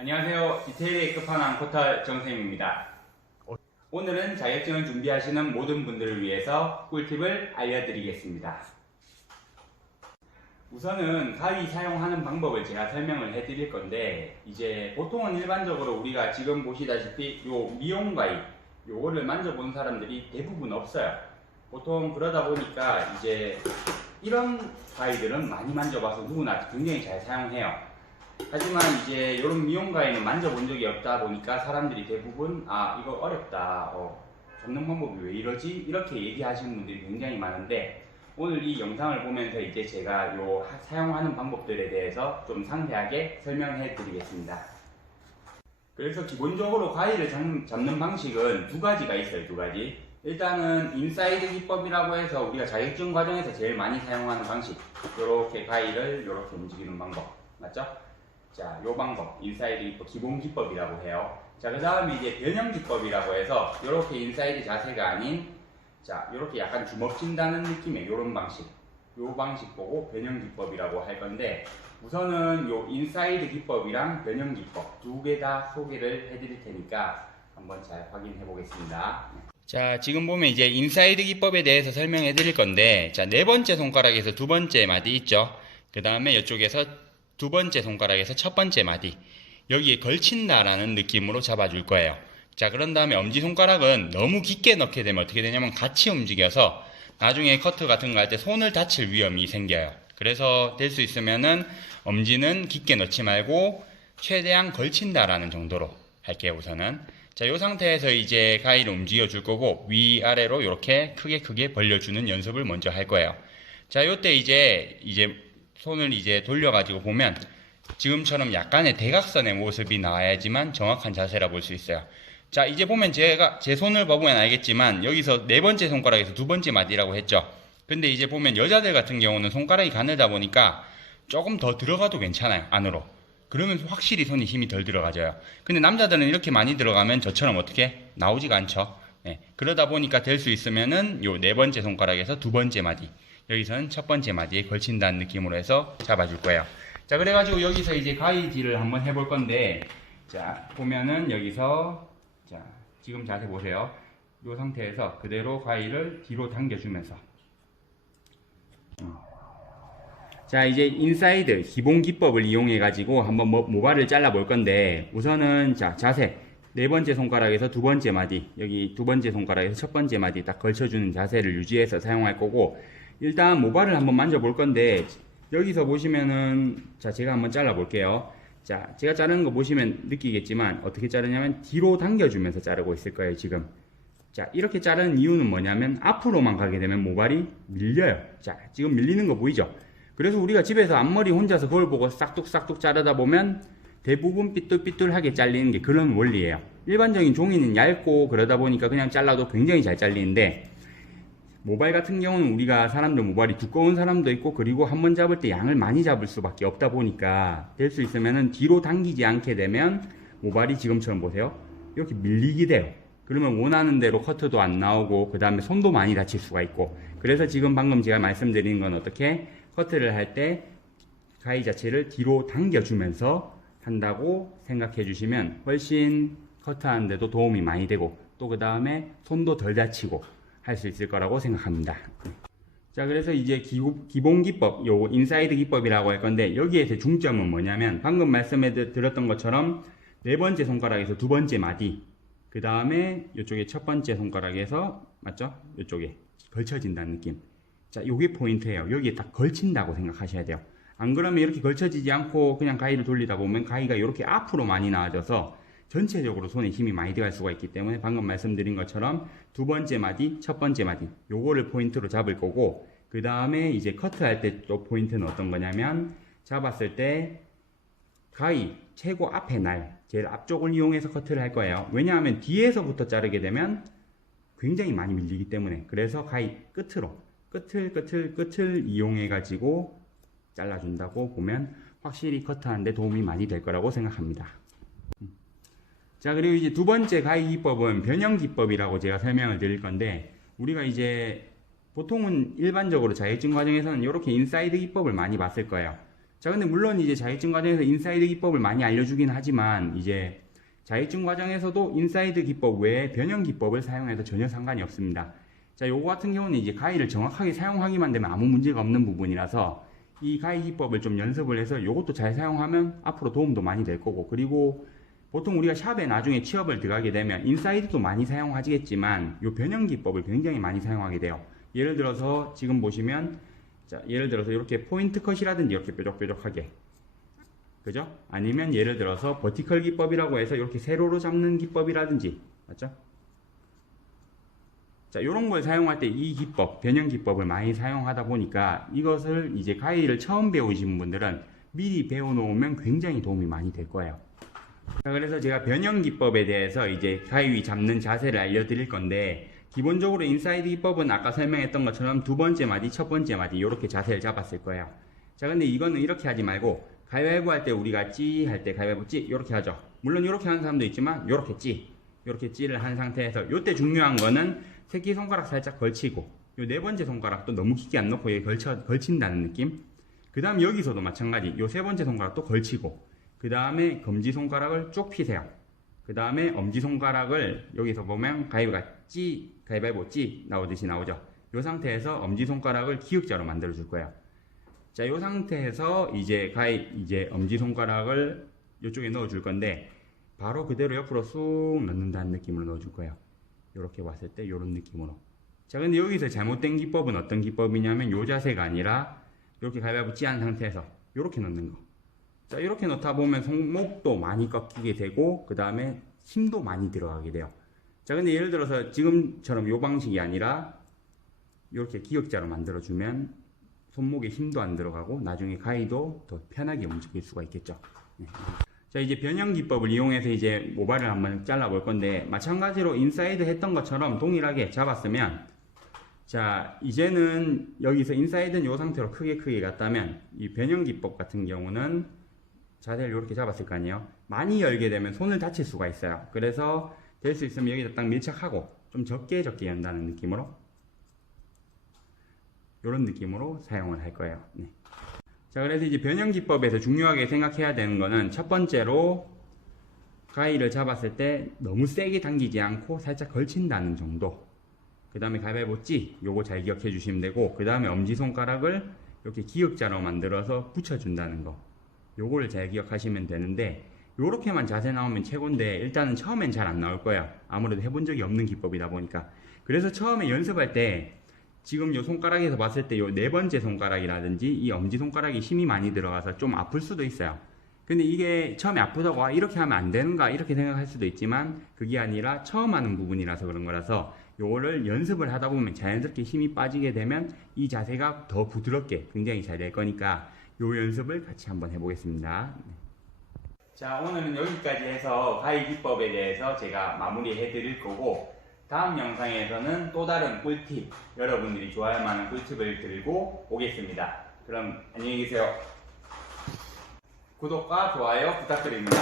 안녕하세요. 디테일의 끝판왕 코탈 정쌤입니다. 오늘은 자격증을 준비하시는 모든 분들을 위해서 꿀팁을 알려드리겠습니다. 우선은 가위 사용하는 방법을 제가 설명을 해드릴 건데, 이제 보통은 일반적으로 우리가 지금 보시다시피 요 미용 가위 요거를 만져본 사람들이 대부분 없어요. 보통 그러다 보니까 이제 이런 가위들은 많이 만져봐서 누구나 굉장히 잘 사용해요. 하지만 이제 이런 미용 가위는 만져본 적이 없다 보니까 사람들이 대부분 이거 어렵다, 접는 방법이 왜 이러지? 이렇게 얘기하시는 분들이 굉장히 많은데, 오늘 이 영상을 보면서 이제 제가 요 사용하는 방법들에 대해서 좀 상세하게 설명해 드리겠습니다. 그래서 기본적으로 가위를 잡는 방식은 두 가지가 있어요. 두 가지. 일단은 인사이드 기법이라고 해서 우리가 자격증 과정에서 제일 많이 사용하는 방식, 요렇게 가위를 요렇게 움직이는 방법 맞죠? 자, 요 방법 인사이드 기법, 기본 기법이라고 해요. 자, 그 다음에 이제 변형 기법이라고 해서 요렇게 인사이드 자세가 아닌, 자, 요렇게 약간 주먹 쥔다는 느낌의 요런 방식, 요 방식 보고 변형 기법이라고 할 건데, 우선은 요 인사이드 기법이랑 변형 기법 두 개 다 소개를 해드릴 테니까 한번 잘 확인해 보겠습니다. 자, 지금 보면 이제 인사이드 기법에 대해서 설명해 드릴 건데, 자, 네 번째 손가락에서 두 번째 마디 있죠. 그 다음에 이쪽에서 두 번째 손가락에서 첫 번째 마디, 여기에 걸친다라는 느낌으로 잡아줄 거예요. 자, 그런 다음에 엄지손가락은 너무 깊게 넣게 되면 어떻게 되냐면 같이 움직여서 나중에 커트 같은 거 할 때 손을 다칠 위험이 생겨요. 그래서 될 수 있으면은 엄지는 깊게 넣지 말고 최대한 걸친다라는 정도로 할게요, 우선은. 자, 이 상태에서 이제 가위를 움직여 줄 거고, 위아래로 이렇게 크게 벌려주는 연습을 먼저 할 거예요. 자, 요때 이제 손을 이제 돌려가지고 보면 지금처럼 약간의 대각선의 모습이 나와야지만 정확한 자세라 볼 수 있어요. 자, 이제 보면 제가 제 손을 보면 알겠지만 여기서 네 번째 손가락에서 두 번째 마디라고 했죠. 근데 이제 보면 여자들 같은 경우는 손가락이 가늘다 보니까 조금 더 들어가도 괜찮아요, 안으로. 그러면 확실히 손이 힘이 덜 들어가져요. 근데 남자들은 이렇게 많이 들어가면 저처럼 어떻게 나오지가 않죠. 네, 그러다 보니까 될 수 있으면은 요 네 번째 손가락에서 두 번째 마디, 여기서는 첫 번째 마디에 걸친다는 느낌으로 해서 잡아줄 거예요. 자, 그래가지고 여기서 이제 가위질을 한번 해볼 건데, 자, 보면은 여기서, 자, 지금 자세 보세요. 이 상태에서 그대로 가위를 뒤로 당겨주면서. 자, 이제 인사이드 기본 기법을 이용해가지고 한번 모발을 잘라볼 건데, 우선은 자, 자세. 네 번째 손가락에서 두 번째 마디, 여기 두 번째 손가락에서 첫 번째 마디 딱 걸쳐주는 자세를 유지해서 사용할 거고, 일단 모발을 한번 만져볼 건데, 여기서 보시면은, 자, 제가 한번 잘라 볼게요. 자, 제가 자르는 거 보시면 느끼겠지만 어떻게 자르냐면 뒤로 당겨주면서 자르고 있을 거예요, 지금. 자, 이렇게 자르는 이유는 뭐냐면 앞으로만 가게 되면 모발이 밀려요. 자, 지금 밀리는 거 보이죠? 그래서 우리가 집에서 앞머리 혼자서 거울 보고 싹둑싹둑 자르다 보면 대부분 삐뚤삐뚤하게 잘리는 게 그런 원리예요. 일반적인 종이는 얇고 그러다 보니까 그냥 잘라도 굉장히 잘 잘리는데, 모발 같은 경우는 우리가 사람들 모발이 두꺼운 사람도 있고, 그리고 한번 잡을 때 양을 많이 잡을 수밖에 없다 보니까 될 수 있으면은 뒤로 당기지 않게 되면 모발이 지금처럼 보세요, 이렇게 밀리게 돼요. 그러면 원하는 대로 커트도 안 나오고 그 다음에 손도 많이 다칠 수가 있고, 그래서 지금 방금 제가 말씀드린 건 어떻게 커트를 할 때 가위 자체를 뒤로 당겨주면서 한다고 생각해 주시면 훨씬 커트하는데도 도움이 많이 되고, 또 그 다음에 손도 덜 다치고 할 수 있을 거라고 생각합니다. 자, 그래서 이제 기본 기법, 요 인사이드 기법이라고 할 건데, 여기에서 중점은 뭐냐면 방금 말씀해 드렸던 것처럼 네 번째 손가락에서 두 번째 마디, 그 다음에 이쪽에 첫 번째 손가락에서, 맞죠? 이쪽에 걸쳐진다는 느낌. 자, 요게 포인트예요. 여기에 딱 걸친다고 생각하셔야 돼요. 안 그러면 이렇게 걸쳐지지 않고 그냥 가위를 돌리다 보면 가위가 이렇게 앞으로 많이 나와져서 전체적으로 손에 힘이 많이 들어갈 수가 있기 때문에 방금 말씀드린 것처럼 두 번째 마디, 첫 번째 마디, 요거를 포인트로 잡을 거고, 그 다음에 이제 커트할 때 또 포인트는 어떤 거냐면, 잡았을 때 가위 최고 앞에 날, 제일 앞쪽을 이용해서 커트를 할 거예요. 왜냐하면 뒤에서부터 자르게 되면 굉장히 많이 밀리기 때문에. 그래서 가위 끝으로, 끝을 이용해 가지고 잘라준다고 보면 확실히 커트하는데 도움이 많이 될 거라고 생각합니다. 자, 그리고 이제 두 번째 가위 기법은 변형 기법이라고 제가 설명을 드릴 건데, 우리가 이제 보통은 일반적으로 자격증 과정에서는 이렇게 인사이드 기법을 많이 봤을 거예요. 자, 근데 물론 이제 자격증 과정에서 인사이드 기법을 많이 알려주긴 하지만 이제 자격증 과정에서도 인사이드 기법 외에 변형 기법을 사용해도 전혀 상관이 없습니다. 자, 요거 같은 경우는 이제 가위를 정확하게 사용하기만 되면 아무 문제가 없는 부분이라서 이 가위 기법을 좀 연습을 해서 요것도 잘 사용하면 앞으로 도움도 많이 될 거고, 그리고 보통 우리가 샵에 나중에 취업을 들어가게 되면 인사이드도 많이 사용하시겠지만 요 변형 기법을 굉장히 많이 사용하게 돼요. 예를 들어서 지금 보시면, 자, 예를 들어서 이렇게 포인트 컷이라든지 이렇게 뾰족뾰족하게, 그죠? 아니면 예를 들어서 버티컬 기법이라고 해서 이렇게 세로로 잡는 기법이라든지, 맞죠? 자, 요런 걸 사용할 때 이 기법, 변형 기법을 많이 사용하다 보니까 이것을 이제 가위를 처음 배우신 분들은 미리 배워놓으면 굉장히 도움이 많이 될 거예요. 자, 그래서 제가 변형 기법에 대해서 이제 가위 잡는 자세를 알려드릴 건데, 기본적으로 인사이드 기법은 아까 설명했던 것처럼 두 번째 마디, 첫 번째 마디 이렇게 자세를 잡았을 거예요. 자, 근데 이거는 이렇게 하지 말고 가위바위보 할 때 우리가 찌 할 때 가위바위보 찌 이렇게 하죠. 물론 이렇게 하는 사람도 있지만 이렇게 찌를 한 상태에서, 요때 중요한 거는 새끼손가락 살짝 걸치고 요 네 번째 손가락도 너무 깊게 안 넣고 여기 걸친다는 느낌. 그 다음 여기서도 마찬가지 요 세 번째 손가락도 걸치고, 그 다음에 검지손가락을 쭉 피세요. 그 다음에 엄지손가락을 여기서 보면 가위바위보 찌 나오듯이 나오죠. 요 상태에서 엄지손가락을 기역자로 만들어 줄 거예요. 자, 요 상태에서 이제 엄지손가락을 이쪽에 넣어 줄 건데, 바로 그대로 옆으로 쑥 넣는다는 느낌으로 넣어 줄 거예요. 요렇게 봤을 때 요런 느낌으로. 자, 근데 여기서 잘못된 기법은 어떤 기법이냐면 요 자세가 아니라 이렇게 가위바위보 찌한 상태에서 요렇게 넣는 거. 자, 이렇게 넣다 보면 손목도 많이 꺾이게 되고 그 다음에 힘도 많이 들어가게 돼요. 자, 근데 예를 들어서 지금처럼 요 방식이 아니라 이렇게 기역자로 만들어주면 손목에 힘도 안 들어가고 나중에 가위도 더 편하게 움직일 수가 있겠죠. 네. 자, 이제 변형 기법을 이용해서 이제 모발을 한번 잘라볼 건데, 마찬가지로 인사이드 했던 것처럼 동일하게 잡았으면, 자, 이제는 여기서 인사이드는 요 상태로 크게 갔다면 이 변형 기법 같은 경우는 자세를 이렇게 잡았을 거 아니에요. 많이 열게 되면 손을 다칠 수가 있어요. 그래서 될 수 있으면 여기다 딱 밀착하고 좀 적게 연다는 느낌으로, 이런 느낌으로 사용을 할 거예요. 네. 자, 그래서 이제 변형 기법에서 중요하게 생각해야 되는 거는, 첫 번째로 가위를 잡았을 때 너무 세게 당기지 않고 살짝 걸친다는 정도. 그 다음에 가위바위보 찌, 요거 잘 기억해 주시면 되고, 그 다음에 엄지손가락을 이렇게 기역자로 만들어서 붙여준다는 거, 요거를 잘 기억하시면 되는데, 요렇게만 자세 나오면 최고인데 일단은 처음엔 잘 안 나올 거예요. 아무래도 해본 적이 없는 기법이다 보니까. 그래서 처음에 연습할 때 지금 요 손가락에서 봤을 때 요 네 번째 손가락이라든지 이 엄지손가락이 힘이 많이 들어가서 좀 아플 수도 있어요. 근데 이게 처음에 아프다고 이렇게 하면 안 되는가 이렇게 생각할 수도 있지만, 그게 아니라 처음 하는 부분이라서 그런 거라서 요거를 연습을 하다 보면 자연스럽게 힘이 빠지게 되면 이 자세가 더 부드럽게 굉장히 잘 될 거니까 요 연습을 같이 한번 해보겠습니다. 자, 오늘은 여기까지 해서 가위 기법에 대해서 제가 마무리해 드릴 거고, 다음 영상에서는 또 다른 꿀팁, 여러분들이 좋아할 만한 꿀팁을 들고 오겠습니다. 그럼 안녕히 계세요. 구독과 좋아요 부탁드립니다.